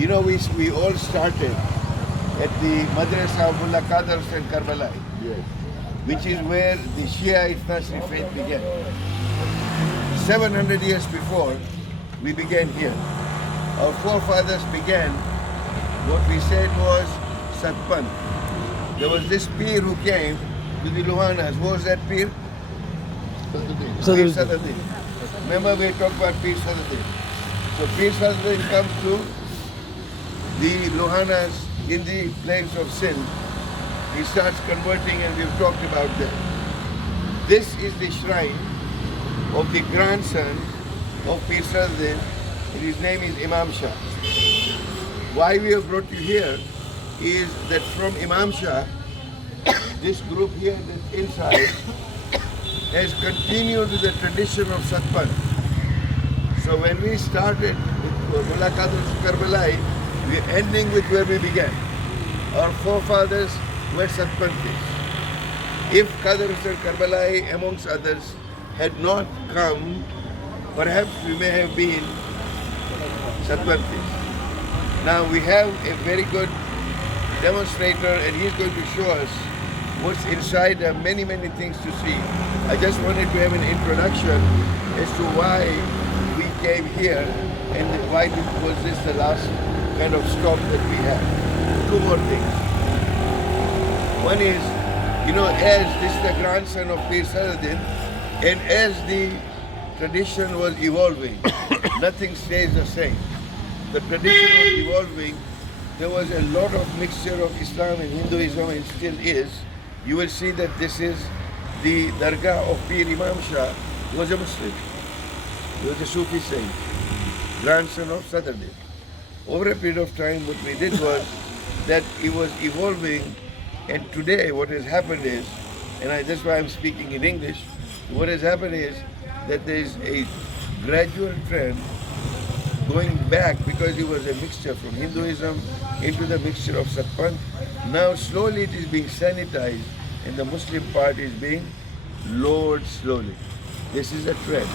You know, we all started at the Madrasa of Mullah Qadr and Karbala, Yes. which is where the Shia Ithnashi faith began. 700 years before, we began here. Our forefathers began what we said was Satpanthi. There was this Pir who came to the Luhanas. What was that Pir? Pir Sadaddin. Remember we talked about Pir Sadaddin. So Pir Sadaddin comes to the Luhanas in the plains of Sindh. He starts converting and we've talked about that. This is the shrine of the grandson of Pir Sadaddin, and his name is Imam Shah. Why we have brought you here is that from Imam Shah, this group here that's inside has continued with the tradition of Satpanthi. So when we started with Mullah Qadr Karbala, we're ending with where we began. Our forefathers were Satpanthis. If Qadr and Karbala, amongst others, had not come, perhaps we may have been Satpanthis. Now we have a very good demonstrator and he's going to show us what's inside. There are many, many things to see. I just wanted to have an introduction as to why we came here and why was this the last kind of stop that we had. Two more things. One is, you know, as this is the grandson of Pir Sadaddin, and as the tradition was evolving, nothing stays the same. The tradition was evolving. There was a lot of mixture of Islam and Hinduism, and still is. You will see that this is the Dargah of Pir Imam Shah, was a Muslim. He was a Sufi saint, grandson of Sadaddin. Over a period of time, what we did was that it was evolving, and today what has happened is, and that's why I'm speaking in English, what has happened is that there is a gradual trend going back, because it was a mixture from Hinduism into the mixture of Satpanthi. Now slowly it is being sanitized and the Muslim part is being lowered slowly. This is a trend.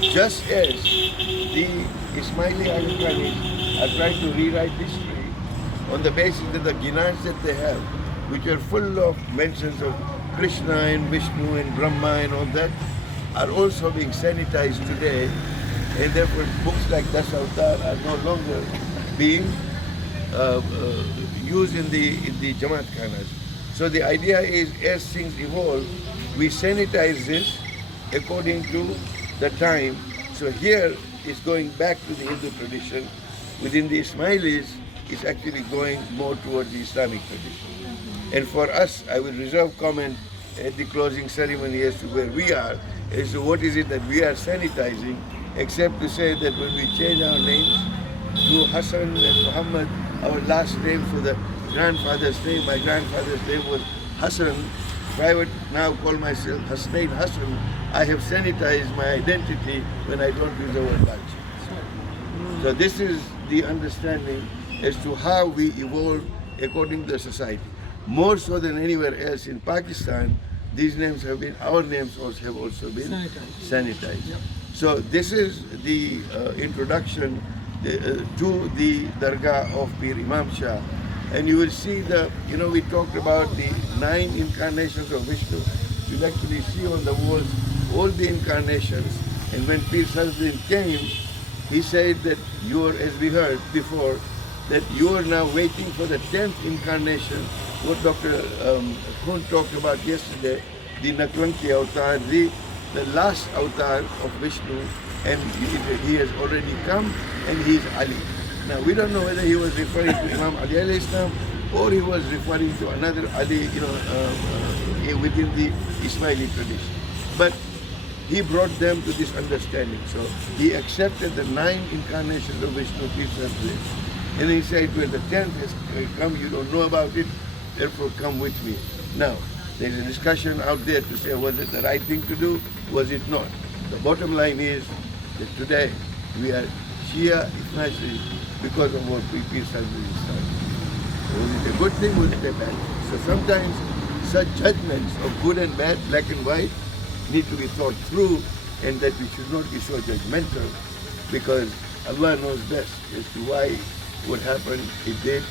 Just as the Ismaili Aghanis are trying to rewrite history on the basis that the Ginans that they have, which are full of mentions of Krishna and Vishnu and Brahma and all that, are also being sanitized today, and therefore books like Das Avatar are no longer being used in the Jamaat Khanas. So the idea is, as things evolve, we sanitize this according to the time. So here it's going back to the Hindu tradition. Within the Ismailis, it's actually going more towards the Islamic tradition. And for us, I will reserve comment at the closing ceremony as to where we are, as to what is it that we are sanitizing, except to say that when we change our names to Hassan and Muhammad, our last name for the grandfather's name, my grandfather's name was Hassan. If I would now call myself Hasnain Hassan, I have sanitized my identity when I don't use the word Walji. So this is the understanding as to how we evolve according to the society. More so than anywhere else in Pakistan, these names have been, our names also have also been sanitized. Yep. So this is the introduction to the Dargah of Pir Imam Shah. And you will see we talked about the 9 incarnations of Vishnu. You'll actually see on the walls all the incarnations. And when Pir Sadaddin came, he said that you are, as we heard before, that you are now waiting for the 10th incarnation, what Dr. Khun talked about yesterday, the Naklanki avatar, the last avatar of Vishnu, and he has already come, and he is Ali. Now we don't know whether he was referring to Imam Ali alayhi salam, or he was referring to another Ali, within the Ismaili tradition. But he brought them to this understanding. So he accepted the 9 incarnations of Vishnu, peace and bliss. And he said, well, the 10th has come, you don't know about it, therefore come with me. Now, there's a discussion out there to say, was it the right thing to do? Was it not? The bottom line is that today we are Shia Ithnashi because of what we Pir Sadaddin started. Was it a good thing? Was it a bad thing? So sometimes such judgments of good and bad, black and white, need to be thought through, and that we should not be so judgmental, because Allah knows best as to why what happened, it did.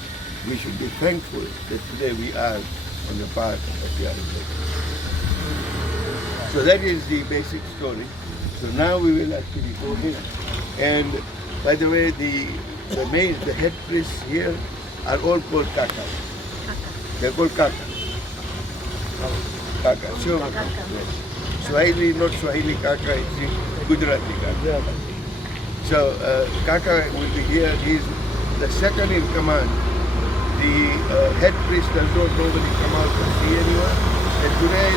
We should be thankful that today we are on the path of the Arabic. So that is the basic story. So now we will actually go here. And by the way, the head priests here are all called Kaka. They're called Kaka. Kaka, sure. Yes. Swahili, not Swahili Kaka, it's Gujarati Kaka. So Kaka will be here. He's the second in command. The head priest does not normally come out to see anyone. And today